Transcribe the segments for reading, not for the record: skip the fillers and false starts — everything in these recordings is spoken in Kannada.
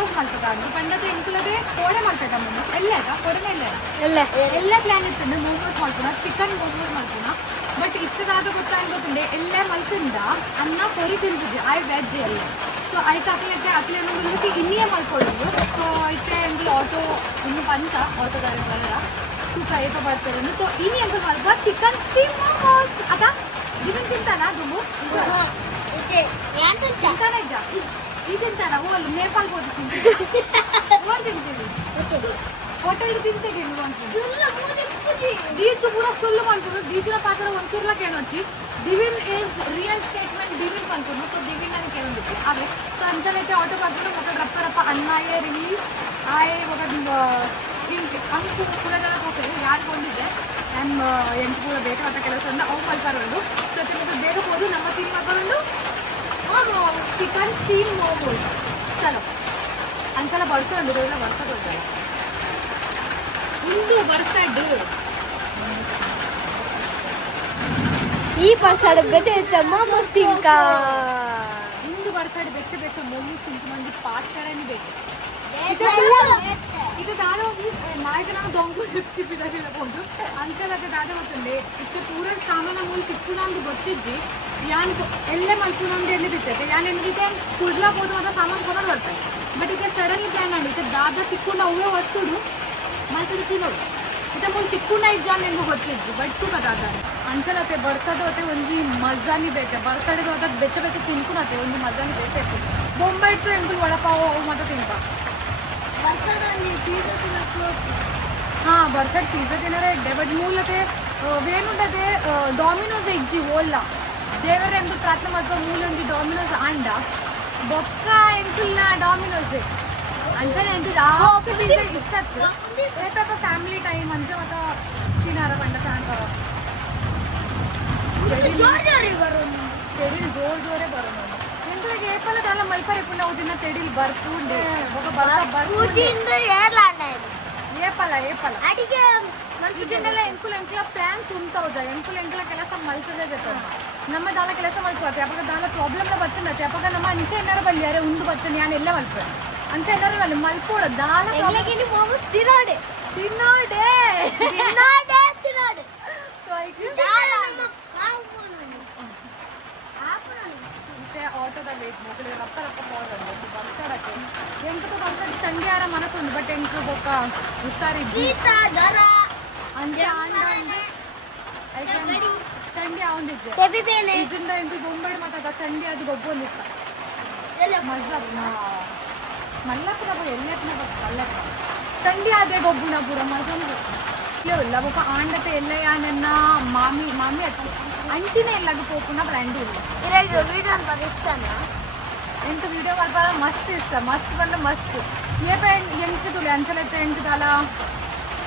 मोमोस मल्पदांडु पंडते इंकुलदे कोडे मल्पेटा मोमोस एल्लेगा कोडने एल्लेगा एल्ले प्लान इत्तुंडु मोमोस मल्पुना चिकन मोमोस मल्पुना बट इष्टदाद गोत्तांगोतुंडे एल्ले मल्पिंद अन्न पोरि तिंतिद्दि आई वेज एल्ले सो आई काकलैते अट्लेनो गुलिसि इन्निये मल्पोडुंडु सो इत्ते इंकुल ऑटो इन्नु पंत ऑटो दारे बररा तूक ऐप बर्तदनु सो इनि ಎಂತ ಮಲ್ಪಾ ಚಿಕನ್ ಸ್ಟೀಮ್ मोमोस ಅದ ಇದನ್ನ ತಿಂತಾನಾ ದುಮ್ಮು ಇತ್ತೆ ಯಾನ್ ತಿಂತಾನಾ ಇದಂತಾನಾ ಓಲ್ ನೇಪಾಲ್ ಹೋಗಿ ತಿಂತೀನಿ ಓಲ್ ತಿಂತೀನಿ ಫೋಟೋ ಇದು ತಿಂತೀನಿ ನೀವು ಅಂತ ಸುಳ್ಳು ಮೂದಿ ಕುದಿ ದೀಚು ಪೂರ ಸುಳ್ಳು ಮಾಡ್ಕೊಂಡು ದೀಚಿನ ಪಾತ್ರ ಒಂಚೂರ್ಲ ಕೇನೊಚ್ಚಿ ದಿವಿನ್ ಇಸ್ ರಿಯಲ್ ಸ್ಟೇಟ್ಮೆಂಟ್ ದಿವಿನ್ ಮಾಡ್ಕೊಂಡು ಸೊ ದಿವಿನ್ ನನಗೆ ಕೇನೊಂದಿತ್ತು ಅವೇ ಸೊ ಅಂತಲೈತೆ ಆಟೋ ಮಾಡ್ಕೊಂಡು ఒక రప్ప అన్నాయే రిలీజ్ ఆయ ఒక ಅಂಕು ಪೂರ ಜನ ಹೋಗ್ತಾರೆ ಯಾರು ಕೊಂಡಿದ್ದೆ ನಮ್ಮ ಎಂಟು ಪೂರ ಬೇಕಾದ ಕೆಲಸ ಅಂದ್ರೆ ಅವು ಮಲ್ಪಾರೋದು ಸೊ ತಿನ್ನೋದು ಬೇಗ ಹೋದು ನಮ್ಮ ತಿಂಡಿ ಮಾಡ್ಕೊಂಡು ಚಿಕನ್ ಸ್ಟೀಮ್ मोमोस चलो अंकल बर्सड रोज वर्षद होता इंदु बर्सड ಈ ಬರ್ಸಡ್ ಬೆಚ್ಚ मोमोस ತಿಂಕಾ ಇಂದು ಬರ್ಸಡ್ ಬೆಚ್ಚ मोमोस ತಿಂಕ ಮಂದಿ ಪಾಚಕರನಿ ಬೇಕು ಇದು ದಾದ ನಾಯಕನ ದೊಂಗು ತಿಪ್ಪಿದಾಗೆ ಹೇಳ್ಬೋದು ಅಂಕಲ್ ಅದೇ ದಾದ ಗೊತ್ತಂಡೆ ಇಷ್ಟು ಪೂರ ಸಾಮಾನ ಮೂಲ ತಿಕ್ಕುನಂದು ಗೊತ್ತಿದ್ದಿ ಯಾನ್ ಎಲ್ಲೇ ಮಲ್ಪುನಂದು ಎಲ್ಲಿ ಬಿತ್ತೈತೆ ಯಾನ್ ಏನಿದೆ ಕುಡ್ಲಾಬೋದು ಅಂತ ಸಾಮಾನು ಕೊಡೋದು ಬರ್ತಾರೆ ಬಟ್ ಈಗ ಸಡನ್ಲಿ ಪ್ಲಾನ್ ಮಾಡಿತ್ತು ದಾದ ತಿಕ್ಕೊಂಡು ಅವೇ ವಸ್ತುಡು ಮಲ್ಪದು ತಿನ್ನೋದು ಇತ ಮೂಲ ತಿಕ್ಕುನ ಇದ್ದಾನೆ ನಿಮಗೂ ಗೊತ್ತಿದ್ದು ಬಟ್ ತೂಕ ದಾದ ಅಂಕಲ್ ಅತ್ತೆ ಬರ್ಸೋದು ಅತ್ತೆ ಒಂದು ಮಜಾನಿ ಬೇಕು ಬರ್ಸಡಿಗೆ ಹೋದಾಗ ಬೆಚ್ಚ ತಿನ್ಕೊಳತ್ತೆ ಒಂದು ಮಜಾನಿ ಬೇಕು ಬೊಂಬೈ ಇಟ್ಟು ಎಂಟು ವಡಪಾವು ಅವು ಮಾತ್ರ ತಿಂತ हाँ बर्सड पिज़्ज़ा तिनरे बट मूलते वेनुंडते डॉमिनोस इज्जि ओल्ल देवर ಎಂದು ಪ್ರಾರ್ಥನೆ ಮಾಡ್ಕೊ ಮೂಲಂದಿ ಡಾಮಿನೋಸ್ ಆಂಡ ಬೊಕ್ಕ ಎಂಕುಲ್ನ ಡಾಮಿನೋಸ್ ಅಂತಾನೆ ಎಂತ ಜಾಸ್ತಿ ಪಿಜ್ಜಾ ಇಷ್ಟತ್ತು ಏತಪ್ಪ ಫ್ಯಾಮಿಲಿ ಟೈಮ್ ಅಂತ ಮತ್ತ ತಿನಾರ ಬಂಡ ಸಾಂತ ತೆಡಿಲ್ ಜೋರೆ ಬರೋನು ಎಂತಗೆ ಏಪಲ ದಾಲ ಮಲ್ಪರೆ ಪುಣ್ಣ ಉದಿನ ತೆಡಿಲ್ ಬರ್ಪುಂಡೆ ಒಗ ಬರ್ಪುಂಡಿಂದ ಏರ್ಲಾಂಡ ಏಪಲ ಅಡಿಗೆ ಇದನ್ನೆಲ್ಲ ಎಂಕುಲ ಪ್ಲಾನ್ ತುಂತೌದ ಎಂಕುಲ ಕೆಲಸ ಮಲ್ಪದೆ ಜೊತೆ ನಮ್ಮ ದಾಲ ಕೆಲಸ ಮಲ್ಪತ್ತೆ ಅವಾಗ ದಾಲ ಪ್ರಾಬ್ಲಮ್ನ ಬಚ್ಚಂದತ್ತೆ ಅವಾಗ ನಮ್ಮ ಅಂಚೆ ಏನಾರು ಬಲ್ಲಿ ಯಾರೇ ಉಂದು ಬಚ್ಚನ್ ಯಾನ್ ಎಲ್ಲ ಮಲ್ಪೆ ಅಂತ ಏನಾರು ಬಲ್ಲಿ ಮಲ್ಪೋಡ ದಾಲ ಎಲ್ಲಗಿನಿ मोमोस ತಿನ್ನೋಡೆ ಸೊ ಈಗ ಆಟೋದಾಗ ಬೇಕು ಮಕ್ಕಳಿಗೆ ರಪ್ಪ ಮಾಡೋದು ಬರ್ತಾಡಕ್ಕೆ ಎಂಟು ಬರ್ತಾಡ ಸಂಜೆ ಯಾರ ಮನಸ್ಸುಂಡು ಬಟ್ ಎಂಟು ಬೊಕ್ಕ ಹುಷಾರಿದ್ದು ಅಂಜೆ ಚಂಡಿ ಅವನಿದ್ದೆ ಇದರಿಂದ ಎಂಟು ಬೊಂಬೈ ಮಾತಾಡ ಚಂಡಿ ಅದು ಗೊಬ್ಬೊಂದಿತ್ತ ಮಲ್ಲಪ್ಪನ ಎಲ್ಲಪ್ಪನ ಮಲ್ಲಪ್ಪ ಚಂಡಿ ಅದೇ ಗೊಬ್ಬುನ ಪೂರ ಮಜೊಂದು ಇಲ್ಲ ಬೊಕ್ಕ ಆಂಡತೆ ಎಲ್ಲ ನನ್ನ ಮಾಮಿ ಅತ್ತ ಅಂಟಿನೇ ಎಲ್ಲಾಗ పోకుండా బ్రాండ్ ಇಲ್ಲ ಇರೈದು ವಿಡಿಯೋ ಅಂತ ಇಷ್ಟನ ಎಂಟು ವಿಡಿಯೋ ಮಾಡ್ತಾರ ಮಸ್ತ್ ಇಷ್ಟ ಮಸ್ತ್ ಬಂದ ಮಸ್ತ್ ಏಪ ಎಂಟು ತುಳಿ ಅಂಚಲೈತೆ ಎಂಟು ದಾಲ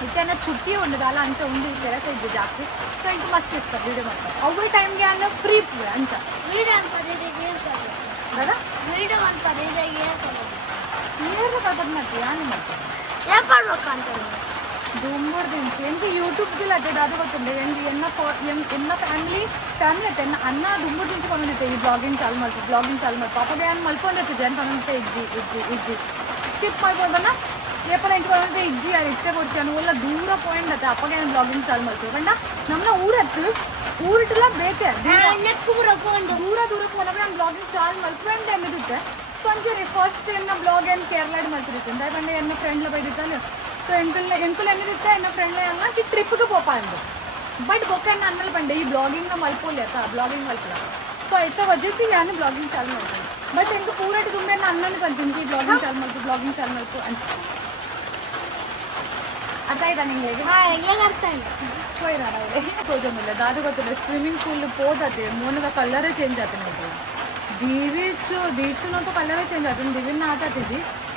ಇತ್ತೇನ ಚುಟ್ಟಿ ಉಂಡು ದಾಲ ಅಂಚ ಉಂಡು ಕೆಲಸ ಇದ್ದು ಜಾಸ್ತಿ ಸೊ ಎಂಟು ಮಸ್ತ್ ಇಷ್ಟ ವಿಡಿಯೋ ಮಾಡ್ತಾರೆ ಅವ್ರ ಟೈಮ್ಗೆ ಅನ್ನ ಫ್ರೀ ಪೂರ ಅಂಚ ವಿಡಿಯೋ ಅಂತ ಪದೇಗೆ ಹೇಳ್ತಾರೆ ಬೇಡ ವಿಡಿಯೋ ಅಂತ ಪದೇಗೆ ಹೇಳ್ತಾರೆ ನೀರು ಕಲ್ಪನೆ ಮಾಡ್ತೀವಿ ಯಾನು ಮಾಡ್ತಾರೆ ಯಾಕೆ ಮಾಡ್ಬೇಕಂತ ದುಂಬರ್ ದಿನ ಎಂಟು ಯೂಟ್ಯೂಬ್ಗೆಲ್ಲ ಅದೇ ಅದು ಗೊತ್ತುಂಡೆ ಎಂಟು ಎಲ್ಲ ಫ್ಯಾಮಿಲಿ ಅತ್ತೆ ಅನ್ನ ದುಂಬರ್ ದಿನ ಕೊಂಡಿದ್ದೆ ಈ ಬ್ಲಾಗಿಂಗ್ ಚಾಲು ಮಾಡ್ತು ಪಾಪಗೆ ಏನು ಮಲ್ಕೊಂಡಿರ್ತಿದ್ದೆ ಜನ ತಗೊಂಡೆ ಇಜ್ಜಿ ಸ್ಕಿಪ್ ಮಾಡ್ಬೋದನ್ನ ಏಪಲ ಎಂಟು ಇಜ್ಜಿ ಯಾರು ಇಷ್ಟೇ ಕೊಡ್ತೀವಿ ಅನ್ನೋಲ್ಲ ದೂರ ಪಾಯಿಂಟ್ ಅತ್ತೆ ಅಪ್ಪಗೆ ಏನು ಬ್ಲಾಗಿಂಗ್ ಚಾಲು ಮಾಡ್ತೀವಿ ಕಂಡ ನಮ್ಮನ್ನ ಊರತ್ತು ಊರಿಟ್ಟೆಲ್ಲ ಬೇಕೆ ದೂರ ಹೋದಾಗ ನಾನು ಬ್ಲಾಗಿಂಗ್ ಚಾಲು ಮಾಡ್ಕೊಂಡು ಎಂದಿರುತ್ತೆ కొంచెం ఫస్ట్ ఎన్న బ్లాగ్ అని కేరళ మల్పిస్తుంది ఎందుకంటే ఎన్న ఫ్రెండ్లో బయటికి సో ఎంకులు ఎన్నిదిస్తే ఎన్న ఫ్రెండ్లో అన్న ట్రిప్కి పోపాలి బట్ బొక్క ఎన్న అన్నలు పండి ఈ బ్లాగింగ్ మల్పోలేక బ్లాగింగ్ మల్పల సో అయితే వచ్చేసి నేను బ్లాగింగ్ చాలు ಮಾಡ್ತೀನಿ బట్ ಎಂಟು ಪೂರಟಿ ತುಂಬೆ ಅಣ್ಣನ ಕಂತೀನಿ ಈ ಬ್ಲಾಗಿಂಗ್ ಚಾಲು ಮಾಡ್ತು ಅಂತ ಅರ್ಥ ಆಯ್ತಾ ನಿಂಗೆ ಅರ್ಥ ಆಯ್ತು ಹೋಯ್ರಾಡ ತೋಜಮಿಲ್ಲ ದಾದು ಗೊತ್ತಿಲ್ಲ ಸ್ವಿಮ್ಮಿಂಗ್ ಪೂಲ್ ಹೋದತೆ ಮೋನದ ಕಲರೇ ಚೇಂಜ್ ಆತ ನೋಡ್ರಿ दीक्षु तो कलर चेंज आता दिव्य आता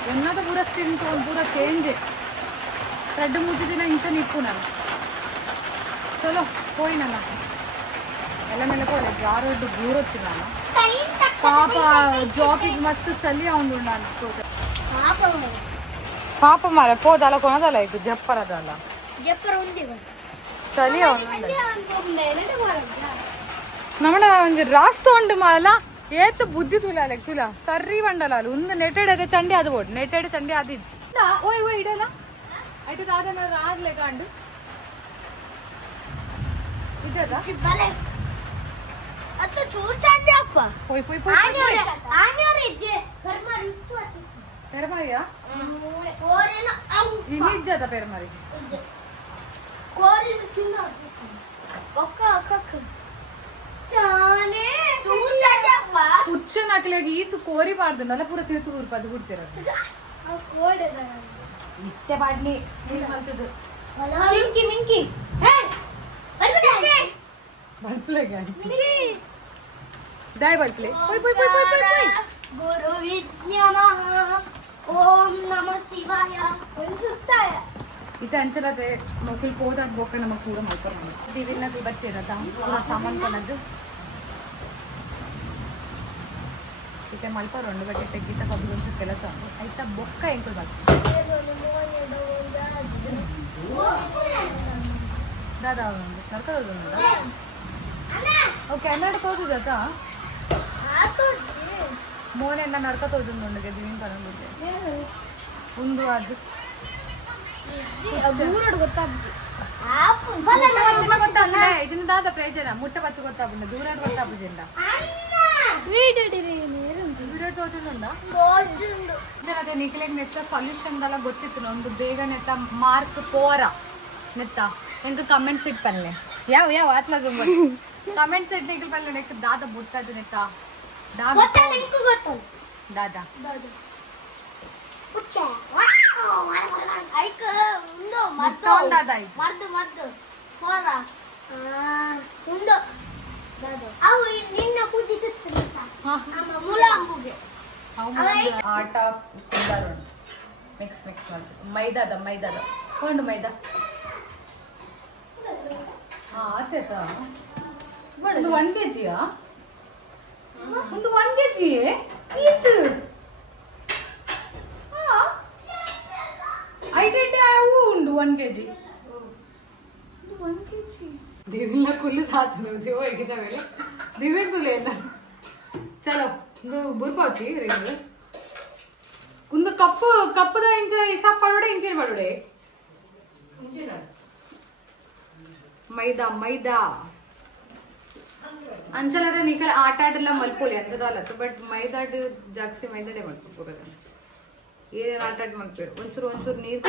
एना तो पूरा स्किन टोन पूरा चेंज रेड मूर्ति दिन इंचा निप्पुना चलो పోయినా మెల్లమెల్లపోలే జారోడ్డు దూరం వచ్చినాను పాప జాబికి మస్తు చలి అవునున్నాను పాప మర పోదాల కొనదాల ఇక జప్పరదాల ಚಳಿ ಅವನು ನಮ್ಮಣ್ಣ ಒಂದು ರಾಸ್ತ ಉಂಟು ಮಾಲ ಏತು ಬುದ್ಧಿ ತುಲಾಲೆ ತುಲಾ ಸರ್ರಿ ಬಂಡಲಾಲು ಒಂದು ನೆಟ್ಟೆಡ್ ಅದೇ ಚಂಡಿ ಅದು ಬೋಡ್ ನೆಟ್ಟೆಡ್ ಚಂಡಿ ಅದು ಇಚ್ಚು ಓಯ್ ಓಯ್ ಇಡಲ್ಲ ಐಟು ದಾದನ ಆಡ್ಲೆ ಕಾಂಡು ಇದಲ್ಲ ಬಲೆ ಅತ್ತ ಚೂರ್ಚಂಡಿ ಅಪ್ಪ ಹೋಯ್ ಹೋಯ್ ಹೋಯ್ ಆನ್ಯೋರೆ ಇಜ್ಜೆ ಪರ್ಮಾರಿ ಇತ್ತು ಅತ್ತ ಪೆರಮರಿಯಾ ಕೋರಿನ ಅವು ನಿಜದ ಪೆರಮರಿ ಕೋರಿನ ಚಿನ್ನ ಒಕ್ಕ ಒಕ್ಕ ತಾನೇ ಚೂರ್ಚಂಡಿ ಅಪ್ಪ ಹುಚ್ಚ ನಾಕಲಾಗಿ ಈತು ಕೋರಿ ಬಾರ್ದನಲ್ಲ ಪೂರ ತಿರುತು ಊರ್ಪದು ಬಿಡ್ತಿರೋದು ಆ ಕೋಡೆದ ಇಷ್ಟೇ ಬಾಡ್ಲಿ ನೀನು ಮಲ್ತದು ಚಿಂಕಿ ಮಿಂಕಿ ಹೇ ಬಲ್ಪ್ಲೆ ಬಲ್ಪ್ಲೆಗೆ ದಾಯ್ ಬಲ್ಪ್ಲೆ ಹೋಯ್ ಹೋಯ್ ಹೋಯ್ ಹೋಯ್ ಹೋಯ್ ಗುರು ವಿಜ್ಞಾನಃ ಓಂ ನಮಃ ಶಿವಾಯ ಸುತ್ತಾಯ ಇದು ಅಂಚಲದೆ ಮಕ್ಕಳು ಹೋದಾಗ ಬೋಕ ನಮಗೆ ಪೂರ ಮಾಡ್ಕೊಂಡು ಟಿವಿನಲ್ಲಿ ಬರ್ತಿರೋದ ಪೂರ ಸಾಮಾನು ಕೊನದ್ದು ಈಗ ಮಲ್ಪರೊಂಡು ಬಟ್ಟೆ ತೆಗಿತ ಕಬ್ಬು ಕೆಲಸ ಆಯ್ತಾ ಬೊಕ್ಕ ಎಂಕುಲ್ ಬರ್ತೀವಿ ದಾದಾ ಒಂದು ಕರ್ಕೊಳ್ಳೋದು ಓಕೆ ನಡ್ಕ ಹೋಗುದಾತ ಮೋನೆಲ್ಲ ನಡ್ಕೊತ ಹೋಗುದು ದಿವೀನ್ ತಗೊಂಡಿದ್ದೆ ಒಂದು ಅದು ಇದನ್ನ ದಾದ ಪ್ರಯೋಜನ ಮುಟ್ಟ ಪತ್ತು ಗೊತ್ತಾಗ್ಬಿಡ ದೂರ ಗೊತ್ತಾಗ್ಬಿಡ ಅದೇ ನಿಖಿಲೆಗ್ ನೆತ್ತ ಸೊಲ್ಯೂಷನ್ ಎಲ್ಲ ಗೊತ್ತಿತ್ತು ಒಂದು ಬೇಗ ನೆತ್ತ ಮಾರ್ಕ್ ಪೋರ ನೆತ್ತ ಎಂದು ಕಮೆಂಟ್ಸ್ ಇಟ್ ಪಲ್ಲೆ ಯಾವ ಯಾವ ಆತ್ಲ ಕಮೆಂಟ್ಸ್ ಇಟ್ ನಿಖಿಲ್ ಪಲ್ಲೆ ನೆಕ್ ದಾದ ಬುಟ್ಟದು ನೆತ್ತ ದಾದಾ ಆಟ ಮಿಕ್ಸ್ ಮಿಕ್ಸ್ ಮಾಡ್ತೀವಿ ಮೈದಾದ ಕೊಂಡು ಮೈದಾ ಆತೇತಾ ಒಂದು 1 kg ಒಂದು 1 kg ಇದು ಐಟೆಂಟೆ ಅವು ಉಂಡು 1 kg 1 kg ದಿವಿಲ್ಲ ಕುಲ್ಲು ಸಾತು ದೇವ ಹೇಗಿದ್ದಾವೆ ದಿವ್ಯ ತುಲೇನ ಚಲೋ ಒಂದು ಬುರ್ಪಾಚಿ ರೇಂಜ್ ಒಂದು ಕಪ್ಪದ ಇಂಚ ಹಿಸಾಬ್ ಪಡೋಡೆ ಇಂಚಿನ ಪಡೋಡೆ ಮೈದಾ ಅಂಚಲದ ನಿಖಲ್ ಆಟ ಆಡಲ್ಲ ಮಲ್ಪೋಲಿ ಅಂಚದಲ್ಲತ್ತು ಬಟ್ ಮೈದಾಡ್ ಜಾಸ್ತಿ ಮೈದಾಡೆ ಮಲ್ಪೋರ ಏನೇನು ಆಟ ಆಡಿ ಮಲ್ಪೇರು ಒಂಚೂರು ನೀರು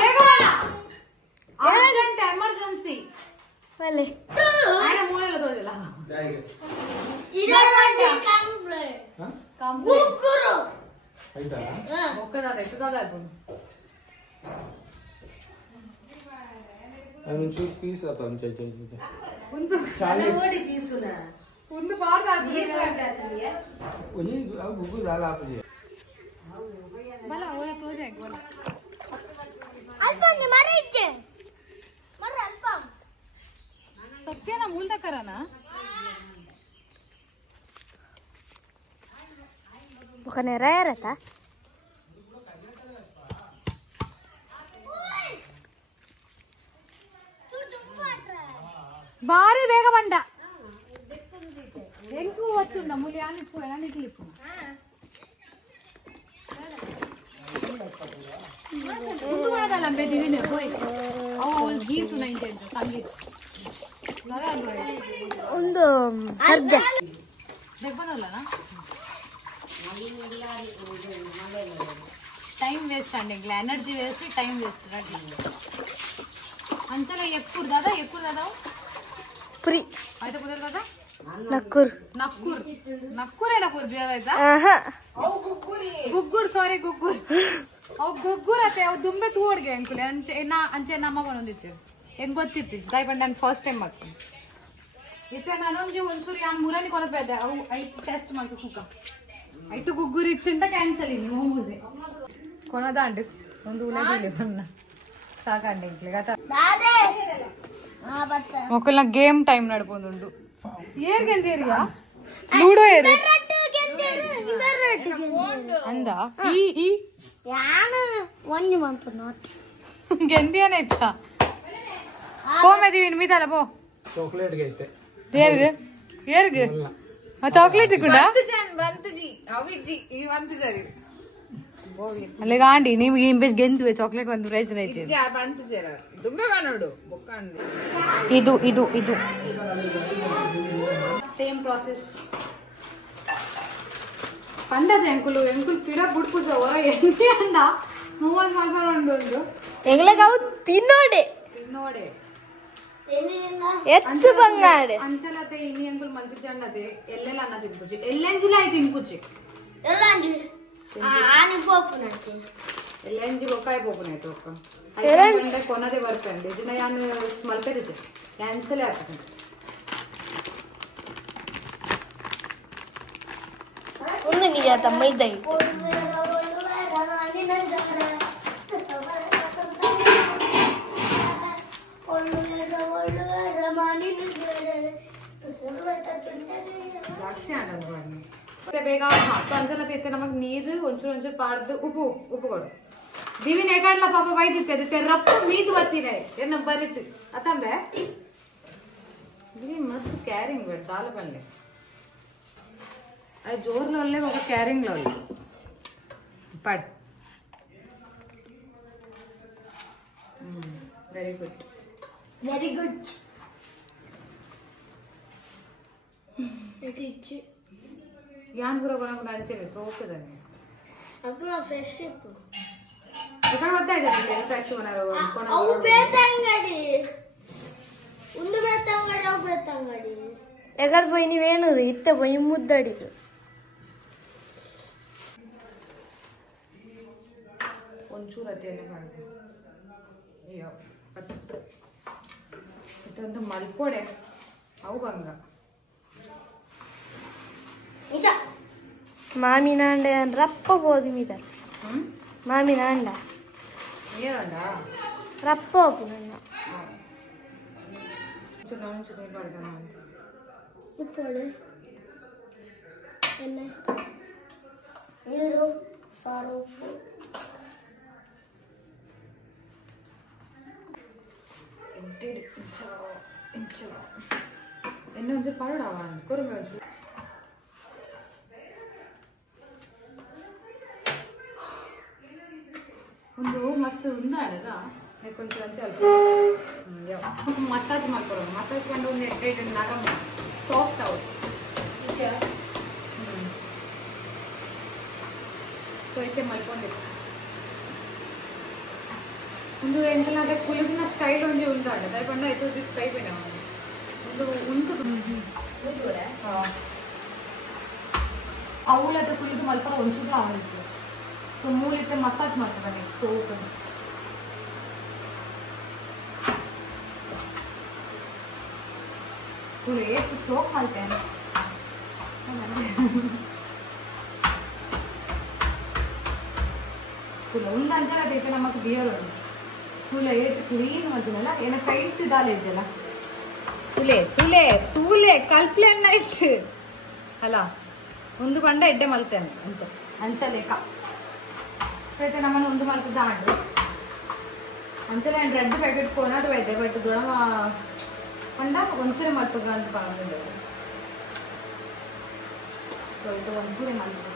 ಎಮರ್ಜೆನ್ಸಿ ಮೂಳೆಲ್ಲ ತೋದಿಲ್ಲ ಒಂದು ಸತ್ಯನ ಮೂಲಕರನ bukan rare ta ಬಾರಿ ಬೇಗ ಬಂಡ ಎಂಕು ವಚ್ಚುಂಡ ಮುಲಿ ಆನಿಪ್ಪು ಎನಿಕ್ಲಿಪ್ಪು ಮುಂದು ಮಾಡದಲ್ಲ ಬೆದಿವಿನ ಹೋಯ್ ಅವು ಗೀತು ನೈಂತೆ ಅಂತ ಸಂಗೀತ ಒಂದು ಸರ್ಜ ದೆಬ್ಬನಲ್ಲನಾ ಟೈಮ್ ವೇಸ್ಟ್ ಅಂడి ಎನರ್ಜಿ ವೇಸ್ಟ್ ಟೈಮ್ ವೇಸ್ಟ್ ಅಂಚಲ ಎಕ್ಕೂರ್ ದಾದ ಪುರಿ ಆಯ್ತಾ ಕುದುರ್ ದಾದ ನಕ್ಕೂರೇ ಆಯ್ತಾ ಗುಗ್ಗೂರ್ ಸಾರಿ ಗುಗ್ಗೂರ್ ಅವ್ ಗುಗ್ಗೂರ್ ಅತ್ತೆ ಅವ್ ದುಂಬೆ ತೂಡ್ಗೆ ಅಂಕುಲೆ ಅಂಚೆ ನಮ್ಮ ಬಂದಿರ್ತೇವೆ ಹೆಂಗ್ ಗೊತ್ತಿರ್ತಿ ದಾಯ್ ಬಂದು ನಾನು ಫಸ್ಟ್ ಟೈಮ್ ಮಾಡ್ತೀನಿ ಇತ್ತೆ ನಾನೊಂದು ಒಂಚೂರು ಯಾನ್ ಮೂರನೇ ಕೊಲತ್ ಬೇಡ ಅವು ಐಟು ಟೆಸ್ಟ್ ಮಾಡ್ಕೊ ಕುಕ್ಕ ಐಟು ಗುಗ್ಗೂರು ಇತ್ತುಂಟ ಕ್ಯಾನ್ಸಲ್ ಇನ್ನು ಮೋಮೋಸೆ ಕೊನದಾಂಡು ಒಂದು ಉಳ್ಳಾಗಡ್ಡಿ ಬಣ್ಣ ಸಾಕಂಡೆ ಮಕ್ಕಳನ್ನ ಗೇಮ್ ಟೈಮ್ ನಡ್ಕೊಂಡುಂಡು ಏರ್ಗೆಂದೇರಿಯಾ ಲೂಡೋ ಏರಿ ಅಂದ ಈ ಒಂದು ಮಂತ್ ಗೆಂದಿಯನೈತಾ ಪೋ ಮೆದಿ ಮೀತಲ್ಲ ಪೋ ಚಾಕ್ಲೇಟ್ ಗೈತೆ ಏರ್ಗೆ చాక్లెట్ తికుండా అలాగే ఆంటీ ನೀವು ಏನ್ ಬೇಸ್ ಗೆಂತುವೆ ಚಾಕ್ಲೇಟ್ ಒಂದು ಪ್ರೈಸ್ ಐತೆ ಇದು ಇದು ಇದು ಸೇಮ್ ಪ್ರಾಸೆಸ್ ಪಂಡದ ಎಂಕುಲು ಎಂಕುಲು ಪಿಡ ಬುಡ್ಕುಸ ಹೊರ ಎಣ್ಣೆ ಅಂಡ 30 ಮಲ್ಕೊಂಡು ಒಂದು ಎಂಗ್ಲಗಾವು ತಿನ್ನೋಡೆ ಎತ್ತು ಬಂಗಾಡೆ ಅಂಚಲತೆ ಇನಿ ಎಂಕುಲು ಮಲ್ತಿಚಂಡದೆ ಎಲ್ಲೆಲ್ಲ ಅನ್ನ ತಿನ್ಪುಜಿ ಎಲ್ಲೆಂಜಿಲ ಐ ತಿನ್ಪುಜಿ ಎಲ್ಲ ಅಂಜಿ ಆನೆ ಪೋಪುನಂತೆ ಎಲ್ಲೆಂಜಿ ಬೊಕ್ಕಾಯಿ ಪೋಪುನಾಯ್ತು ಒಕ್ಕ ಐತೆ ಕೊನದೆ ಬರ್ಪಂಡೆ ಇದನ್ನ ಯಾನು ಮಲ್ಪೆದಿಜೆ ಕ್ಯಾನ್ಸಲ್ ಆಗ್ತದೆ ಒಂದು ನಿಜಾತ ಮೈದೈ ಜಾಸ್ತಿ ಆನಂದ ಮತ್ತೆ ಬೇಗ ಸಂಜಲತೆ ಇತ್ತೆ ನಮಗೆ ನೀರು ಒಂಚೂರು ಒಂಚೂರು ಪಾಡ್ದು ಉಪ್ಪು ಉಪ್ಪು ಕೊಡು ದಿವಿನ ಏಕಾಡ್ಲ ಪಾಪ ಬೈದಿತ್ತೆ ಅದಕ್ಕೆ ರಪ್ಪ ಮೀದು ಬತ್ತಿದೆ ಏನ ಬರಿತ್ತು ಅತ್ತಂಬೆ ದಿವಿ ಮಸ್ತ್ ಕ್ಯಾರಿಂಗ್ ಬೇಡ ದಾಲ ಪಲ್ಲೆ అది జోర్లో వెళ్ళే ఒక క్యారింగ్లో పడ్ వెరీ గుడ్ వెరీ గుడ్ ఇచ్చి యాన్ కూడా కొనకుండా అంచే సోకుదని అక్కడ ఫ్రెష్ ఇప్పు ఎక్కడ వద్దాయి చెప్పలేదు ఫ్రెష్ కొన్నారు అవు బేతంగడి ఉండు బేతంగడి అవు బేతంగడి ఎక్కడ పోయి నీవేను ఇట్ట పోయి ముద్దడి ಒಂಚೂರು ಅದೇನೆ ಮಾಡಿ ಅಯ್ಯೋ ಇದೊಂದು ಮಲ್ಪೊಡೆ ಅವು ಗಂಗ ಮಾಮಿನ ಅಂಡೆ ರಪ್ಪ ಬೋದು ಮೀದ ಮಾಮಿನ ಅಂಡ ನೀರಂಡ ರಪ್ಪ ಹೋಗು ನನ್ನ ಉಪ್ಪೊಡೆ ಎಣ್ಣೆ ನೀರು ಸಾರು ಉಪ್ಪು ಎಣ್ಣೆ ಒಂಚೂರು ಪರಡವ ಕುರುಮೆ ಒಂಚೂರು ಒಂದು ಮಸ್ತ್ ಉಂದಾಡದ ಕೊಂಚೂರು ಒಂಚೂರು ಮಸಾಜ್ ಮಾಡ್ಕೊಡೋಣ ಮಸಾಜ್ ಕೊಂಡು ಒಂದು ಎಡ್ಡೆ ನರಮ್ ಸಾಫ್ಟ್ ಆಗುತ್ತೆ ಸೊ ಐತೆ ಮಲ್ಕೊಂಡಿತ್ತು ಒಂದು ಎಂಕಲ್ನಾಗ ಕುಲುಗಿನ ಸ್ಟೈಲ್ ಒಂಜಿ ಉಂದಾಡ ದಯಪಂಡ ಐತೆ ಕೈ ಬೇಡ ಒಂದು ಉಂಟು ಅವಳದ ಕುಲಿದು ಮಲ್ಪರ ಒಂಚೂರು ಅವಳಿತ್ತು ಸೊ ಮೂಲಿತ್ತೆ ಮಸಾಜ್ ಮಾಡ್ತಾರೆ ಸೋಪ್ ಕುಲಿ ಎಷ್ಟು ಸೋಪ್ ಮಾಡ್ತೇನೆ ಕುಲ ಒಂದು ಅಂಚಲದೈತೆ ನಮಗೆ ಬಿಯರ್ ಉಂಟು ತುಲೆ ಏಟ್ ಕ್ಲೀನ್ ಮತ್ತಲ್ಲ ಏನ ಕೈಟ್ ದಾಲೆಜ್ಜಲ್ಲ ತುಲೆ ತುಲೆ ತೂಲೆ ಕಲ್ಪ್ಲೆನ್ನ ಇಟ್ಟು ಅಲ್ಲ ಒಂದು ಪಂಡ ಎಡ್ಡೆ ಮಲ್ತೇನೆ ಅಂಚ ಅಂಚ ಲೆಕ್ಕ అయితే నమ్మని ఉంది మనకి దాంట్లో అంచలే అండ్ రెడ్ ప్యాకెట్ కొనదు అయితే బట్ దూరం పండ కొంచెం మట్టుగా అంత బాగుంది సో ಇದು ಒಂಚೂರು ಮಲ್ತು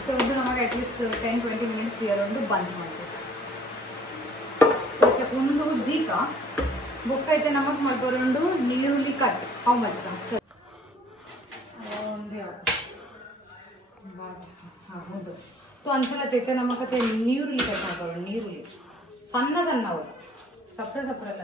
ಇದು ಒಂದು ನಮಗೆ ಅಟ್ಲೀಸ್ಟ್ 10-20 ಮಿನಿಟ್ಸ್ ಕ್ಲಿಯರ್ ಒಂದು ಬಂದ್ ಮಾಡ್ತೀವಿ అయితే ಒಂದು ದೀಕ ಬುಕ್ అయితే ನಮಗೆ ಮಾಡ್ಕೊಂಡು ನೀರುಳ್ಳಿ ಕಟ್ ಅವು ಮಾಡ್ತಾ ಹೌದು ಸೊ ಅಂಚಲತ್ತೈತೆ ನಮ್ಮ ಕತೆ ನೀರುಳ್ಳಿ ಕಟ್ ಮಾಡ್ಕೊಳ್ಳೋಣ ನೀರುಳ್ಳಿ ಸಣ್ಣ ಸಣ್ಣ ಅವರು ಸಪ್ರ ಸಪ್ರ ಎಲ್ಲ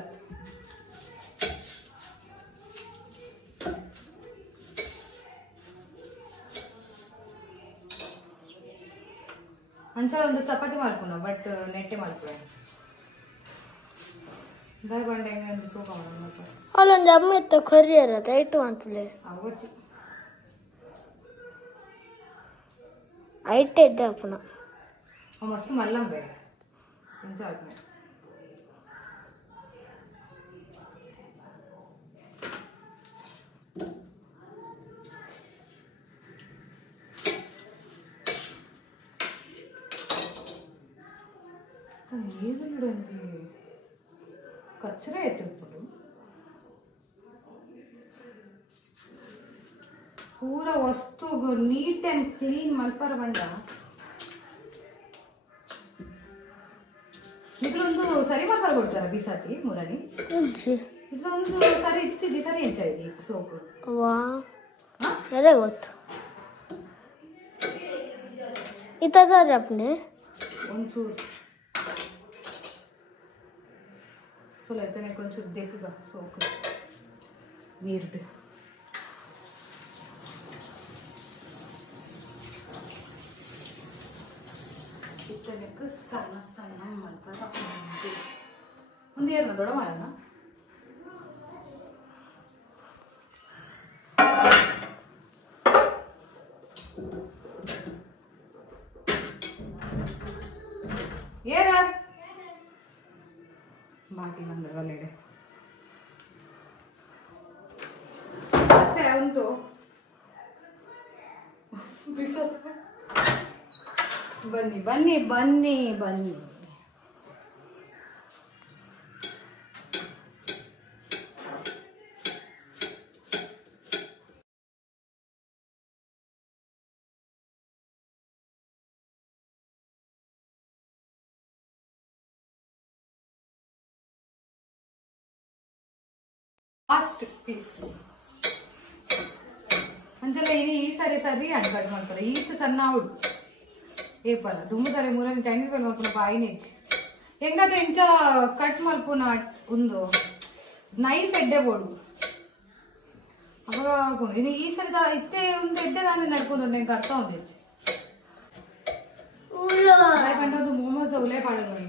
ಅಂಚಲ ಒಂದು ಚಪಾತಿ ಮಾಡ್ಕೊಣ ಬಟ್ ನೆಟ್ಟೆ ಮಾಡ್ಕೊಳ್ಳೋಣ ದಯ ಬಂಡೆ ಹೆಂಗೆ ಸೋಪ ಮಾಡೋಣ ಅಲ್ಲೊಂದು ಅಮ್ಮ ಇತ್ತು ಕರಿಯರ ರೈಟು ಅಂತಲೇ ಅವಚ್ಚಿ ಐಟೆ ಇದ್ದೆ ಅಪ್ಪನ ಮಸ್ತ್ ಮಲ್ಲಂ ಬೇಡ ಎಂಜ ಆಗ್ತದೆ ఏదన్నాడు కచ్చరా ఎత్తుకుపోడు ಪೂರ ವಸ್ತು ನೀಟ್ ಆ್ಯಂಡ್ ಕ್ಲೀನ್ ಮಲ್ಪರ ಬಂಡ ಇದ್ರೊಂದು ಸರಿ ಮಲ್ಪರ ಕೊಡ್ತಾರ ಬಿಸಾತಿ ಮೂರನಿ ಇದ್ರೊಂದು ಸರಿ ಇತ್ತಿದ್ದಿ ಸರಿ ಹೆಚ್ಚಾಯ್ತು ಸೋಪು ವಾ ಅದೇ ಗೊತ್ತು ಇತ್ತದ ಅಪ್ಪನೆ ಒಂಚೂರು ಚಲೋ ಆಯ್ತಾನೆ ಒಂಚೂರು ದೇಕಗ ಸೋಕು ವೀರ್ದು ಇತ್ತನೆಕ್ಕೆ ಸಣ್ಣ ಸಣ್ಣ ಮಲ್ಪರ ಒಂದು ಏರ್ನ ದೊಡ್ಡ ಮಾಡಣ ಏರ ಬಾಕಿ ಬಂದ ಒಳ್ಳೆಡೆ ಮತ್ತೆ ಉಂಟು ಬನ್ನಿ ಬನ್ನಿ ಬನ್ನಿ ಬನ್ನಿ ಲಾಸ್ಟ್ ಪೀಸ್ ಅಂಚಲ್ಲ ಇನಿ ಈ ಸಾರಿ ಸರಿ ಹಣ್ಣು ಕಟ್ ಮಾಡ್ತಾರೆ ಈಸ್ಟ್ ಸಣ್ಣ ಹುಡು ಏಪಲ್ಲ ದುಮ್ಮತಾರೆ ಮೂರನೇ ಚೈನೀಸ್ ಬೆಲ್ ಮಾಡ್ಕೊಂಡು ಬಾಯಿನೇ ಹೆಂಗಾದ್ರೆ ಇಂಚ ಕಟ್ ಮಲ್ಪುನ ಒಂದು ನೈಫ್ ಎಡ್ಡೆ ಬೋಡು ಅವಾಗ ಇನ್ನು ಈ ಸರಿ ಇತ್ತೆ ಒಂದು ಎಡ್ಡೆ ನಾನು ನಡ್ಕೊಂಡು ನಂಗೆ ಅರ್ಥ ಒಂದು ಒಂದು ಮೋಮೋಸ್ ಉಲೇ ಪಾಡೋದು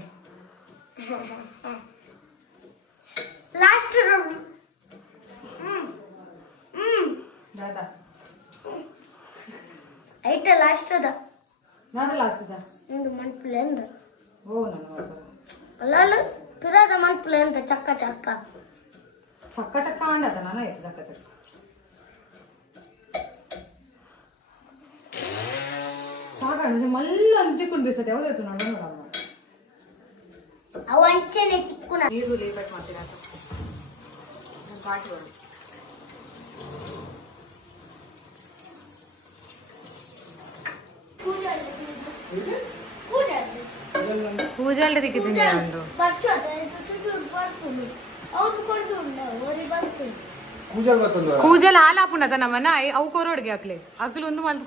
ಲಾಸ್ಟ್ ದಾದಾ ಐಟ ಲಾಸ್ಟ್ ಅದ ದಾದಾ ಲಾಸ್ಟ್ ಅದ ನಿಂದು ಮನ್ಪುಲೆಂದ ಓ ನನ್ನ ಅಲ್ಲ ಪಿರಾದ ಮನ್ಪುಲೆಂದ ಚಕ್ಕ ಚಕ್ಕ ಚಕ್ಕ ಚಕ್ಕ ಅಂಡದ ನಾನು ಆಯ್ತು ಚಕ್ಕ ಚಕ್ಕ ಸಾಕಾಣ ಮಲ್ಲ ಅಂತಿಕೊಂಡು ಬೇಸತ್ತೆ ಯಾವ್ದಾಯ್ತು ನೋಡ ನೋಡಮ್ಮ ಅವ ಅಂಚೆನೆ ತಿಕ್ಕುನ ಈರುಳ್ಳಿ ಕಟ್ ಮಾಡ್ತೀರಾ ಕಾಟಿ ಹೊಡಿ ಪೂಜೆಲ್ಲ ತೆಗಿತೀನಿ ಒಂದು ಕೂಜಲ್ ಹಾಲು ಹಾಪುಂಡತ ನಮ್ಮನ್ನ ಅವು ಕೊರೋಡ್ಗೆ ಹಾಕ್ಲಿ ಅಕ್ಲಿ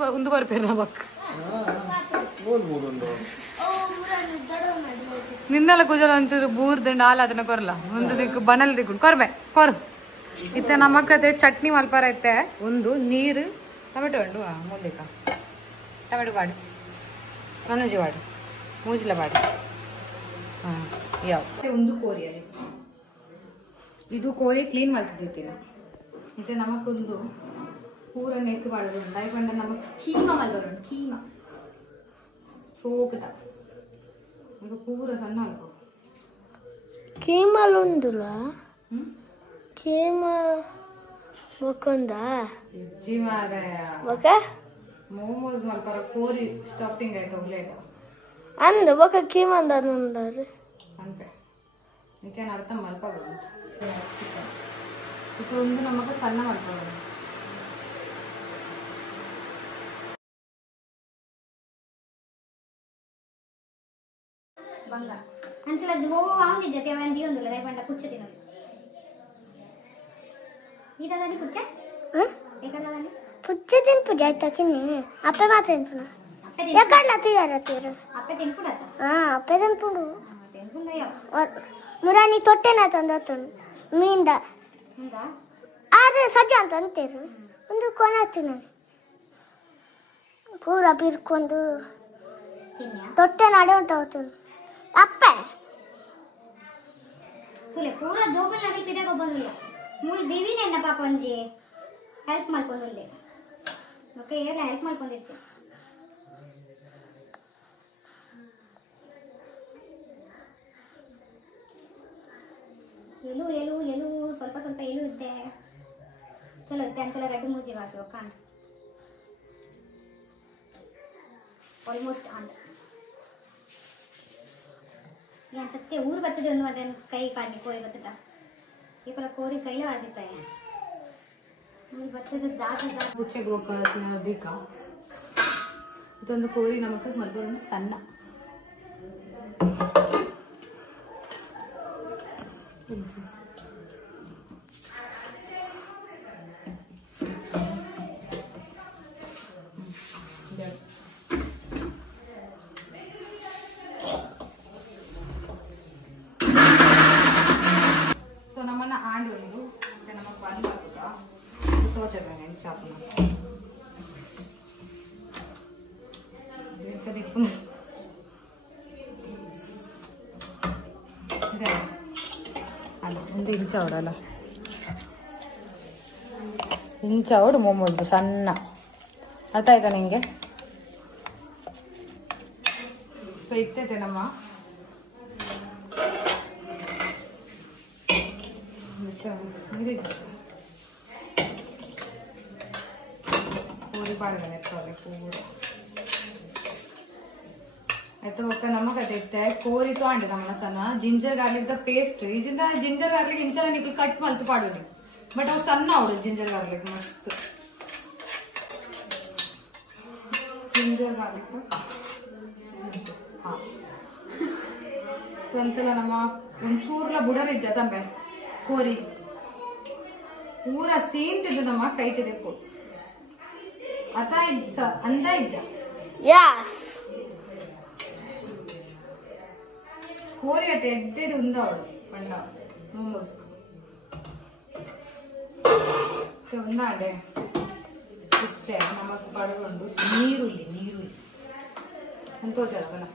ಒಂದು ಬರ್ಪೇರ ಬಕ್ ನಿನ್ನೆಲ್ಲ ಕೂಜಲ್ ಒಂಚೂರು ಬೂರ್ದಂಡು ಹಾಲು ಅದನ್ನ ಕೊರಲ್ಲ ಒಂದು ದಿಕ್ಕು ಬನಲ್ ದಿಕ್ಕು ಕೊರ್ಬೆ ಕೊರು ಇತ್ತ ನಮ್ಮಕ್ಕತೆ ಚಟ್ನಿ ಮಲ್ಪಾರ ಐತೆ ಒಂದು ನೀರು ಟೊಮೆಟೊ ಉಂಡು ಮೂಲಿಕ ಟೊಮೆಟೊ ಬಾಡು ನನ್ನಜಿ ಬಾಡು ಮೂಜಿಲ ಬಾಡು ಹಾಂ ಯಾವ ಒಂದು ಕೋರಿಯಲ್ಲಿ ಇದು ಕೋರಿ ಕ್ಲೀನ್ ಮಾಡ್ತಿದ್ದಿತ್ತೀನಿ ಮತ್ತೆ ನಮಗೊಂದು ಪೂರ ನೆಕ್ ಮಾಡೋದು ದಯಪಂಡ ನಮಗೆ ಕೀಮಾ ಮಲ್ಬರುಂಟು ಕೀಮಾ ಸೋಕುದ ಈಗ ಪೂರ ಸಣ್ಣ ಅಲ್ಕೋ ಕೀಮಲ್ ಉಂಡುಲ ಕೀಮಾ ಬೊಕೊಂದ ಹೆಜ್ಜಿ ಮಾರಾಯ ಬೊಕ ಮೋಮೋಸ್ ಮಲ್ಪರ ಕೋರಿ ಸ್ಟಫಿಂಗ್ ಆಯ್ತು ಉಲ್ಲೇಟ ಅಂದ ಬೊಕ ಕೀಮಂದ ಉಂಡಾರು ಅಂತೆ ಇದಕ್ಕೇನು ಅರ್ಥ ಮಲ್ಪ ಬಂತು ಇದು ಒಂದು ನಮಗೆ ಸಣ್ಣ ಮಾಡ್ಕೊಳ್ಳೋದು ಬಂಗ ಅಂಚಲ ಜೋವ ವಾಂಗಿದ್ದೆ ತೇವಂದಿ ಒಂದುಲ್ಲ ದಯಪಂಡ ಕುಚ್ಚ ತಿನ್ನೋದು ಇದದಲ್ಲಿ ಕುಚ್ಚ ಏಕಲ್ಲದಲ್ಲಿ ಪುಚ್ಚ ತಿನ್ಪು ಜಾಯ್ತಾ ಕಿನ್ನಿ ಅಪ್ಪೆ ಮಾತ್ರ ತಿನ್ಪುನ ಯಾಕಲ್ಲ ತುಯಾರ ತೀರು ಅಪ್ಪೆ ತಿನ್ಪುಡತ್ತ ಅಪ್ಪೆ ತಿನ್ಪುಡು ತಿನ್ಪುಂದಯ್ಯ ಮುರಾನಿ ತೊಟ್ಟೆನ ತಂದು ಮೀಂದ ಹೌದಾ ಆದ್ರೆ ಸಜ್ಜ ಅಂತ ಅಂತೀರು ಒಂದು ಕೊನತ್ತು ನಾನು ಪೂರ ಬಿರ್ಕೊಂಡು ತಿನ್ಯಾ ತೊಟ್ಟೆ ನಡೆ ಉಂಟು ಅಪ್ಪೆ ತುಲೆ ಪೂರ ಜೋಬಲ್ ನಗಲ್ ಪಿದಾಗ ಬಂದಿಲ್ಲ ಮೂರು ದಿವಿನ ಎನ್ನ ಪಾಪ ಒಂಜಿ ಹೆಲ್ಪ್ ಮಾಡ್ಕೊಂಡುಲ್ಲೆ ಓಕೆ ಏರ್ಲ ಹೆಲ್ಪ್ ಮಾಡ್ಕೊಂಡಿರ್ತಿ ಎಲು ಎಲು ಎಲು ಸ್ವಲ್ಪ ಸ್ವಲ್ಪ ಎಲು ಇದ್ದೆ ಚಲೋ ಇದ್ದೆ ಅಂಚಲ ರೆಡ್ ಮೂಜಿಗೆ ಹಾಕಿ ಕಾಣ್ ಆಲ್ಮೋಸ್ಟ್ ಆನ್ ഞാൻ സത്യം ഊർ പറ്റതൊന്നും അതെ കൈ കാട്ടി പോയി പറ്റിട്ട ഇപ്പോൾ കോരി കയ്യിൽ ആടിത്തായ ಪುಚ್ಚೆಗೆ ಹೋಗೋದು ಬೇಕಾ ಇದೊಂದು ಕೋರಿ ನಮಗೆ ಮಲ್ಕೊಂಡು ಸಣ್ಣ ನಮ್ಮನ್ನ ಆಂಡಿ ಒಂದು ನಮಗೆ ಬಂದು ತೋಚದ ಚಾಪನ ಅಲ್ಲ ಒಂದು ಇಂಚ ಅವಡಲ್ಲ ಇಂಚ ಅವಡು ಮೊಮ್ಮದು ಸಣ್ಣ ಅರ್ಥ ಆಯ್ತಾ ನಿಂಗೆ ಇರ್ತೈತೆ ನಮ್ಮ പാടുകയാണ് പൂട് అయితే ఒక నమ్మకైతే అయితే కోరితో అండి ನಮ್ಮ ಸಣ್ಣ ಜಿಂಜರ್ ಗಾರ್ಲಿಕ್ ದ ಪೇಸ್ಟ್ ಇದರಿಂದ ಜಿಂಜರ್ ಗಾರ್ಲಿಕ್ ಇಂಚಲ ನೀವು ಕಟ್ ಮಲ್ತು ಪಾಡುದು ಬಟ್ ಅವು ಸಣ್ಣ ಅವಳು ಜಿಂಜರ್ ಗಾರ್ಲಿಕ್ ಮಸ್ತ್ ಜಿಂಜರ್ ಗಾರ್ಲಿಕ್ ಒಂದ್ಸಲ ನಮ್ಮ ಒಂಚೂರ್ಲ ಬುಡರಿದ್ದ ತಂಬೆ ಕೋರಿ ಊರ ಸೀಂಟಿದ್ದು ನಮ್ಮ ಕೈಟಿದೆ ಕೋ आता इज्जा अंदा इज्जा यस कोरी अटे एड्डेड उंदावडु पंड मोमोस so उंदाडे इत्ते नमक पडगोंडु नीरुल्ली अंतो जल्पना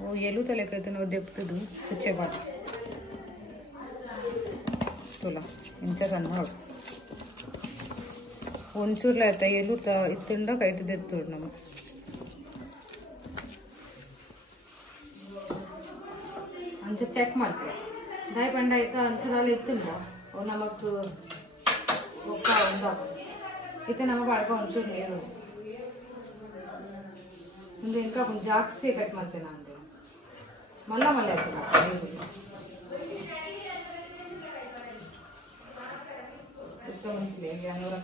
ओ एलु तलेकैतनो देप्तुदु पुच्चे बात तोला इंच सन्नोडु ಒಂಚೂರ್ಲ ಆಯ್ತಾ ಎಲ್ಲೂ ಇತ್ತುಂಡ ಕೈಟಿದೆ ಎತ್ತೋಡು ನಮ್ಮ ಅಂಚ ಚೆಕ್ ಮಾಡ್ತೀವಿ ದಾಯಿ ಪಂಡ ಆಯ್ತಾ ಅಂಚದಾಲ ಇತ್ತುಂಡ ನಮಕ್ ಒಕ್ಕ ಒಂದಾಗ ಇತ್ತೆ ನಮ್ಮ ಪಾಡ್ಕ ಒಂಚೂರು ನೀರು ಒಂದು ಇಂಕ ಒಂದು ಜಾಸ್ತಿ ಕಟ್ ಮಾಡ್ತೇನೆ ನಾನು ಮಲ್ಲ ಮಲ್ಲ ಆಯ್ತು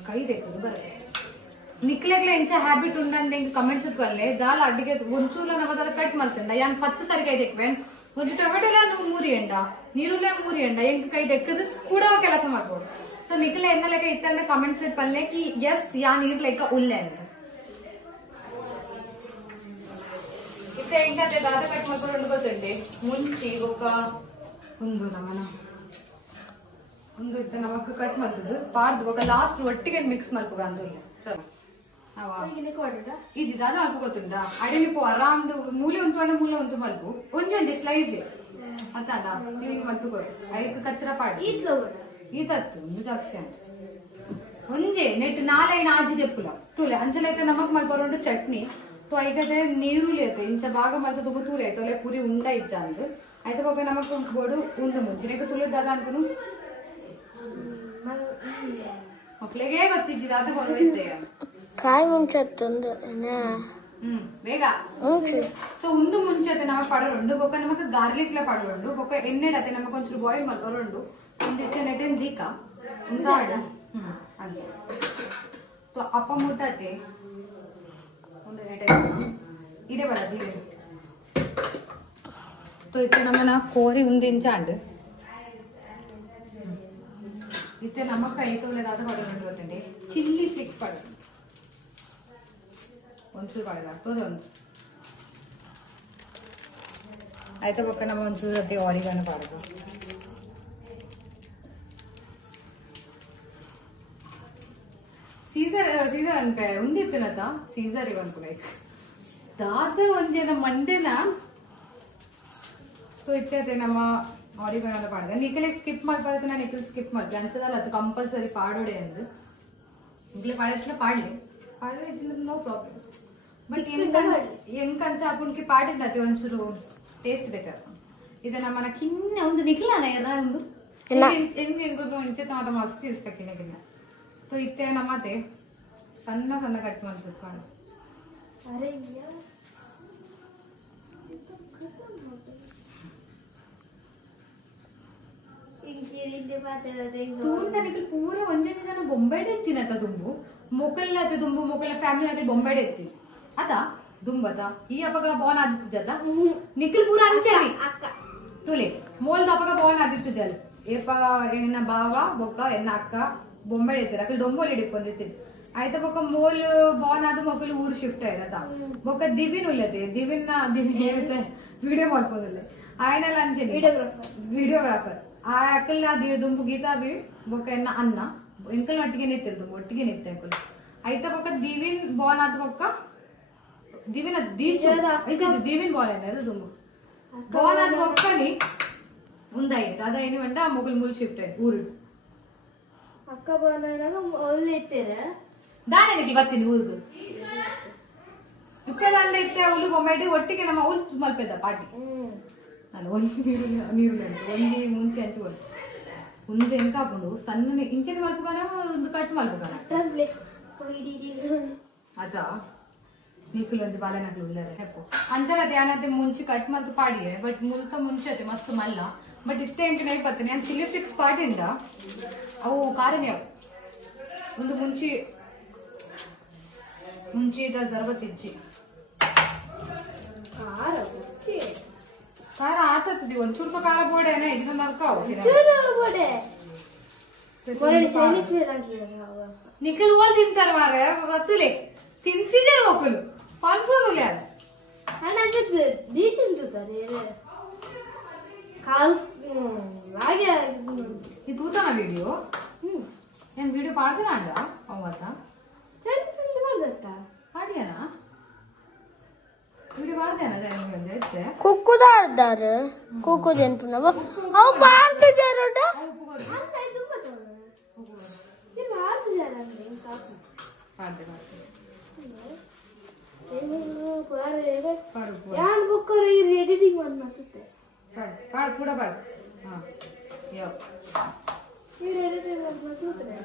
ಕೈ देखो निकलेगले इंचा हैबिट उंडंदे इंक कमेंट्स करले दाल अड्डिगे ಒಂಚೂಲ ನಮದಲ ಕಟ್ ಮಾಡ್ತಂಡ ಯಾನ್ 10 ಸರಿ ಕೈ ತೆಕ್ವೆನ್ ಒಂದು ಟೊಮೆಟೊಲ ಮೂರಿ ಎಂಡ ನೀರುಲೆ ಮೂರಿ ಎಂಡ ಎಂಕ ಕೈ ತೆಕ್ಕದು ಕೂಡ ಕೆಲಸ ಮಾಡ್ಬೋದು ಸೊ ನಿಕಲೆ ಎನ್ನಲೆಕ ಇತ್ತಂಡ ಕಮೆಂಟ್ಸ್ ಇಟ್ ಪಲ್ಲೆ ಕಿ ಯಸ್ ಯಾನ್ ಇರ್ ಲೈಕ ಉಲ್ಲೆ ಅಂತ ಇತ್ತೆ ಎಂಕತೆ ದಾದ ಕಟ್ ಮಾಡ್ಕೊಂಡು ಗೊತ್ತಂಡೆ ಮುಂಚಿ ಒಕ್ಕ ಒಂದು ನಮನ ಒಂದು ಇತ್ತ ನಮಕ್ ಕಟ್ ಮಾಡ್ತದ್ದು ಪಾಡ್ದು ఒక లాస్ట్ ಒಟ್ಟಿಗೆ ಮಿಕ್ಸ್ ಮಾಡ್ಕೋ ಅಂದಿಲ್ಲ ಚಲೋ ಅವಾ ಇಲ್ಲಿ ಕೊಡದ ಇದು ದಾದ ಹಾಕೋ ಗೊತ್ತುಂಟಾ ಅಡಿಲಿ ಪೋ ಅರೌಂಡ್ ಮೂಲೆ ಒಂದು ಮಲ್ಪು ಒಂಜೊಂಜಿ ಸ್ಲೈಸ್ ಅತಾಡ ಕ್ಲೀನ್ ಮಾಡ್ತು ಕೊಡು ಐದು ಕಚ್ಚರ ಪಾಡಿ ಈತತ್ತು ಒಂದು ಜಾಕ್ಸಿ ಅಂತ ಒಂಜೆ ನೆಟ್ ನಾಲೈನ ಆಜಿ ದೆಪ್ಪುಲ ತೂಲೆ ಅಂಚಲೈತೆ ನಮಕ್ ಮಲ್ಪೊಂಡು ಚಟ್ನಿ तो ಐಗದೆ ನೀರುಳ್ಳಿ ಐತೆ ಇಂಚ ಭಾಗ ಮಲ್ತು ತುಂಬ ತೂಲೆ ಐತೊಲೆ ಪುರಿ ಉಂಡ ಇಜ್ಜ ಅಂದ್ ಐತೆ ಹೋಗ ನಮಕ್ ಬೋಡು ಉಂಡು ಮುಂಚಿನೆಗೆ ತುಳುಡ್ ದಾದ ಅನ್ಕೊನು ಮಕ್ಕಳಿಗೆ ಗೊತ್ತಿದ್ದ ಅದು ಬಂದಿದ್ದೆ ಕಾಯಿ ಮುಂಚೆತ್ತೊಂದು ಬೇಗ ಸೊ ಉಂಡು ಮುಂಚೆ ನಮಗೆ ಪಡರುಂಡು ಬೊಕ್ಕ ನಮಗೆ ಗಾರ್ಲಿಕ್ ಲ ಪಡರುಂಡು ಬೊಕ್ಕ ಎಣ್ಣೆಡತೆ ನಮಗೆ ಒಂಚೂರು ಬಾಯ್ಲ್ ಮಾಡ್ಕೊರುಂಡು ಒಂದಿಚ್ಚೆ ನೆಟೆನ್ ದೀಕ ಉಂದಾಡ ಅಂಚೆ ಸೊ ಅಪ್ಪ ಮುಟ್ಟತೆ ಒಂದು ನೆಟೆ ಇಡೆ ಬರದು ಇದೆ ಸೊ ಇತ್ತೆ ನಮ್ಮನ ಕೋರಿ ಉಂದಿಂಚಾಂಡು इतने नमक ऐतोलेदाद पड़े चिल्ली फ्लिक्स पड़े ಒಂಚೂರು ಪಡೋದು ಆಯ್ತಾ ಪಕ್ಕ ನಮ್ಮ ಒಂಚೂರು ಅದೇ ಆರಿಗಾನು ಪಡೋದು ಸೀಸರ್ ಅನ್ಪೆ ಉಂದಿತ್ತನತ ಸೀಸರ್ ಇವನ್ಕು ಲೈಕ್ ದಾದ ಒಂದಿನ ಮಂಡೆನ ಸೊ ಇತ್ತೆ ನಮ್ಮ ಆರಿಗನೆಲ್ಲ ಪಾಡಿದೆ ನಿಖಿಲ್ ಸ್ಕಿಪ್ ಮಾಡ್ಬಾರ್ದು ನಾನು ನಿಖಿಲ್ ಸ್ಕಿಪ್ ಮಾಡ್ಲಿ ಅಂಚದಲ್ಲ ಅದು ಕಂಪಲ್ಸರಿ ಪಾಡೋಡೆ ಅಂದು ನಿಖಿಲ್ ಪಾಡಿದ್ರೆ ಪಾಡಿದ್ರೆ ನೋ ಪ್ರಾಬ್ಲಮ್ ಬಟ್ ಎಂಕಂಚ ಅಪ್ಪನಿಗೆ ಪಾಡಿದ್ದತೆ ಒಂಚೂರು ಟೇಸ್ಟ್ ಬೇಕಾದ ಇದು ನಮ್ಮನ ಕಿನ್ನ ಒಂದು ನಿಖಿಲನ ಒಂದು ಹೆಂಗೊಂದು ಇಂಚೆ ಮಾತ ಮಸ್ತ್ ಇಷ್ಟ ಕಿನ್ನ ಸೊ ಇತ್ತೆ ನಮ್ಮತೆ ಸಣ್ಣ ಸಣ್ಣ ಕಟ್ ಮಾಡ್ಬೇಕು ಕಾಣು ತೂಂಡನಿಗೆ ಪೂರ ಒಂದೇ ಜನ ಬೊಂಬೈಡೆ ಎತ್ತಿನತ ದುಂಬು ಮೊಕಲ್ಲಾದ ದುಂಬು ಮೊಕಲ ಫ್ಯಾಮಿಲಿ ಬೊಂಬೈಡೆ ಎತ್ತಿ ಅದ ದುಂಬದ ಈ ಅಪಗ ಬೋನ್ ಆದಿತ್ತು ಜದ ನಿಖಿಲ್ ಪೂರ ಅಂಚಲಿ ತುಲೆ ಮೋಲ್ದ ಅಪಗ ಬೋನ್ ಆದಿತ್ತು ಜಲ್ ಏಪ ಎನ್ನ ಬಾವ ಬೊಕ್ಕ ಎನ್ನ ಅಕ್ಕ ಬೊಂಬೈಡೆ ಎತ್ತಿರ ಅಕ್ಕಲ್ ಡೊಂಬೋಲಿ ಹಿಡಿಕೊಂಡಿರ್ತಿದ್ರು ಆಯ್ತಾ ಬೊಕ್ಕ ಮೋಲ್ ಬೋನ್ ಆದ ಮೊಕಲ್ ಊರು ಶಿಫ್ಟ್ ಆಯ್ತಾ ಬೊಕ್ಕ ದಿವಿನ್ ಉಲ್ಲದೆ ದಿವಿನ್ ಏನಿದೆ ವಿಡಿಯೋ ಮಾಡ್ಬೋದಿಲ್ಲ ఆయనಲ್ಲ ಅಂಚಲಿ ವಿಡಿಯೋಗ್ರಾಫರ್ ಆ ಅಕ್ಕಲ್ ದುಂಬು ಗೀತಾ ಬಿ ಬೊಕ್ಕ ಎನ್ನ ಅನ್ನ ಎಂಕಲ್ ಒಟ್ಟಿಗೆ ನಿಂತಿರ್ದು ಒಟ್ಟಿಗೆ ನಿಂತ ಅಂಕಲ್ ಆಯ್ತಾ ಬೊಕ್ಕ ದಿವಿನ್ ಬೋನ್ ಆದ ಬೊಕ್ಕ ದಿವಿನ ದಿವಿನ್ ಬೋನ್ ಏನ ದುಂಬು ಬೋನ್ ಆದ ಬೊಕ್ಕನಿ ಮುಂದಾಯ್ತು ಅದ ಏನು ಬಂಡ ಮೊಬೈಲ್ ಮೂಲ್ ಶಿಫ್ಟ್ ಆಯ್ತು ಊರು ಅಕ್ಕ ಬೋನಾಗ ಒಳ್ಳೆ ಇತ್ತೇರ ದಾಣಿಗೆ ಬರ್ತೀನಿ ಊರಿಗೆ ಇಪ್ಪದಂಡ ಇತ್ತೆ ಅವಳು ಬೊಮ್ಮೆಡಿ ಒಟ್ಟಿಗೆ ನಮ್ಮ ಅವಳು ಮಲ್ಪೆದ್ದ ಪಾಟಿ ನಾನು ಒಂಜಿ ನೀರು ಒಂಜಿ ಮುಂಚೆ ಹಂಚಿ ಬಂತು ಮುಂದೆ ಎಂಕ ಹಾಕೊಂಡು ಸಣ್ಣ ಇಂಚೆ ಮಲ್ಪುಗಾನ ಒಂದು ಕಟ್ ಮಲ್ಪುಗಾನ ಅದ ನಿಖಿಲ್ ಒಂದು ಬಾಲನಗಳು ಉಳ್ಳರೆ ಹೆಪ್ಪು ಅಂಚಲ ಧ್ಯಾನತೆ ಮುಂಚೆ ಕಟ್ ಮಲ್ತು ಪಾಡಿಯೆ ಬಟ್ ಮುಲ್ತ ಮುಂಚೆ ಮಸ್ತ್ ಮಲ್ಲ ಬಟ್ ಇತ್ತೆ ಎಂಕ ನೈ ಬರ್ತೇನೆ ನಾನು ಚಿಲ್ಲಿ ಫ್ಲಿಕ್ಸ್ ಪಾಟಿಂದ ಅವು ಕಾರಣ್ಯ ಒಂದು ಮುಂಚಿದ ಜರ್ಬತ್ತಿಜ್ಜಿ ಖಾರ ಆತತ್ತಿ ಒಂಚೂರು ಖಾರ ಬೋಡೇನೆ ಇದನ್ನ ನರ್ಕಾವು ನಿಖಿಲ್ ಓಲ್ ತಿಂತಾರ ಮಾರ ಗೊತ್ತಿಲ್ಲ ತಿಂತಿದ್ದಾರೆ ಮಕ್ಕಳು ಪಲ್ಪೂರುಲ್ಲ ಇದು ತೂತನ ವಿಡಿಯೋ ಏನ್ ವಿಡಿಯೋ ಪಾಡ್ತೀನ ಅಂಡ ಅವತ್ತ ಪಾಡಿಯನಾ ವಿಡಿಯೋ ಪಾಡ್ದೇನ ಕುಕ್ಕುದಾರ್ದಾರ ಕುಕ್ಕು ಜಂತುನ ಅವು ಪಾಡ್ತಿದ್ದಾರೋಟ ಯಾನ್ ಬುಕ್ಕರು ಈ ಎಡಿಟಿಂಗ್ ಒಂದು ಮಾಡ್ತಿದ್ದೆ ಪಾಡ್ ಕೂಡ ಪಾಡ್ ಹಾ ಯೋ ಈ ಎಡಿಟಿಂಗ್ ಒಂದು ಮಾಡ್ತಿದ್ದೆ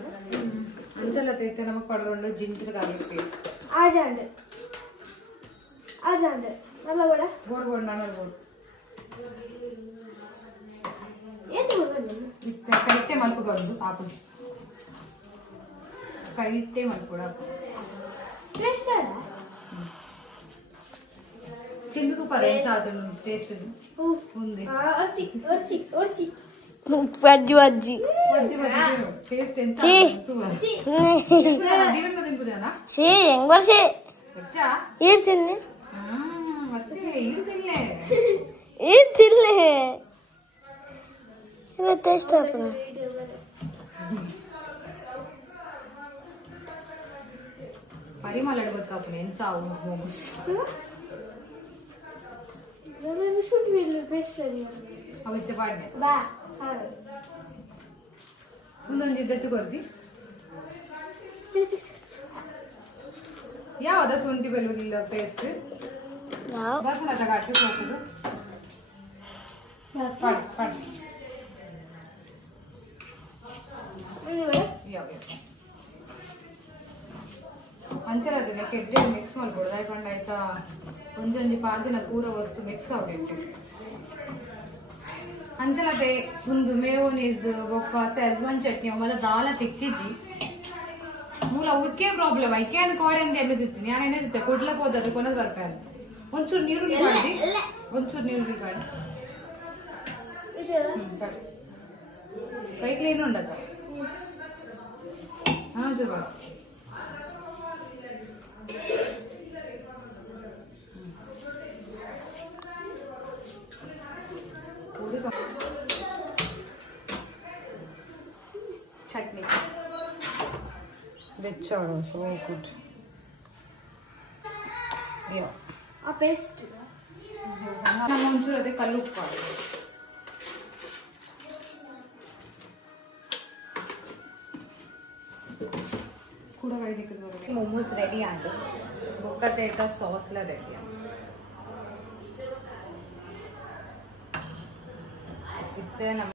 ಅಂಚಲ ತೈತೆ ನಮಗೆ ಪಡ್ಕೊಂಡು ಜಿಂಜರ್ ಗಾರ್ಲಿಕ್ ಪೇಸ್ಟ್ ಆಜಾಂಡೆ നല്ല വട ಗೋಡ್ ನಾನು ಗೋಡ್ ಏನು ಬರ್ತದೆ ಕೈಟೆ ಮಲ್ಕೊಂಡು ಹಾಕು ಕೈಟೆ ಮಲ್ಕೊಡ ಟೇಸ್ಟ್ ಅಲ್ಲ ತಿಂದು ತುಪ್ಪ ರೇಸ್ ಆದನು ಟೇಸ್ಟ್ ఉంది ಒರ್ಚಿ ವಜ್ಜಿ ಟೇಸ್ಟ್ ಎಂತ ದಿನ ತಿಂಬುದೇನಾ ಛೀ ಹೆಂಗ್ ಬರ್ಸಿ ಈಡ್ಸಿಲ್ಲ ಮತ್ತೆ ಇಡ್ತಿಲ್ಲ ಇವತ್ತು ಎಷ್ಟು ಹಾಕೋಣ ಪರಿಮಳ ಗೊತ್ತಾಗ್ತಾನೆ ಎಂತ ಮೋಮೋಸ್ ಅವತ್ತೆ ಪಾಡ್ನೆ ಒಂದೊಂದು ಜೊತೆ ಕೊರ್ದಿ ಯಾವ್ದ ಶುಂಠಿ ಬೆಳ್ಳುಳ್ಳಿ ಪೇಸ್ಟ್ ಬರ್ಸನ ತಗಾಟಿ ಹೋಗುದು ಅಂಚಲದಿನ ಕೆಡ್ಡೆ ಮಿಕ್ಸ್ ಮಾಡ್ಕೊಡುದು ಯಾಕಂದ್ರೆ ಆಯ್ತಾ ಒಂದೊಂದು ಪಾಡ್ದಿನ ಪೂರ ವಸ್ತು ಮಿಕ್ಸ್ ಆಗಬೇಕು ಅಂಚಲತೆ ಒಂದು ಮೇಯೋನೀಸ್ ಒಕ್ಕ ಸೆಜ್ವಾನ್ ಚಟ್ನಿ ಅವೆಲ್ಲ ದಾಲ ತಿಕ್ಕಿಜಿ ಮೂಲ ಉಕ್ಕೆ ಪ್ರಾಬ್ಲಮ್ ಐಕೆ ಅನ್ಕೋಡೆ ಅಂತ ಎನ್ನದಿತ್ತು ನಾನು ಏನಿರುತ್ತೆ ಕೊಡ್ಲಕ್ಕೆ ಹೋದದ್ದು ಕೊನದು ಬರ್ತಾರೆ ಒಂಚೂರು ನೀರುಳ್ಳಿ ಮಾಡಿ ಒಂಚೂರು ನೀರುಳ್ಳಿ ಮಾಡಿ ಕೈ ಕ್ಲೀನ್ ಉಂಡದ ಹಾ ಚೂರು ಬಾ ಚಟ್ನಿ ಬೆಚ್ಚೋಳು ಸೋ ಗುಡ್ ಆ ಪೇಸ್ಟ್ ನಮ್ಮ ಒಂಚೂರು ಅದೇ ಕಲ್ಲು ಉಪ್ಪು ಕೂಡ ವೈದಿಕ ಮೋಮೋಸ್ ರೆಡಿ ಆಗಿ ಬೊಕ್ಕತೆ ಸಾಸ್ಲ ರೆಡಿ ಇತ್ತೆ ನಮ್ಮ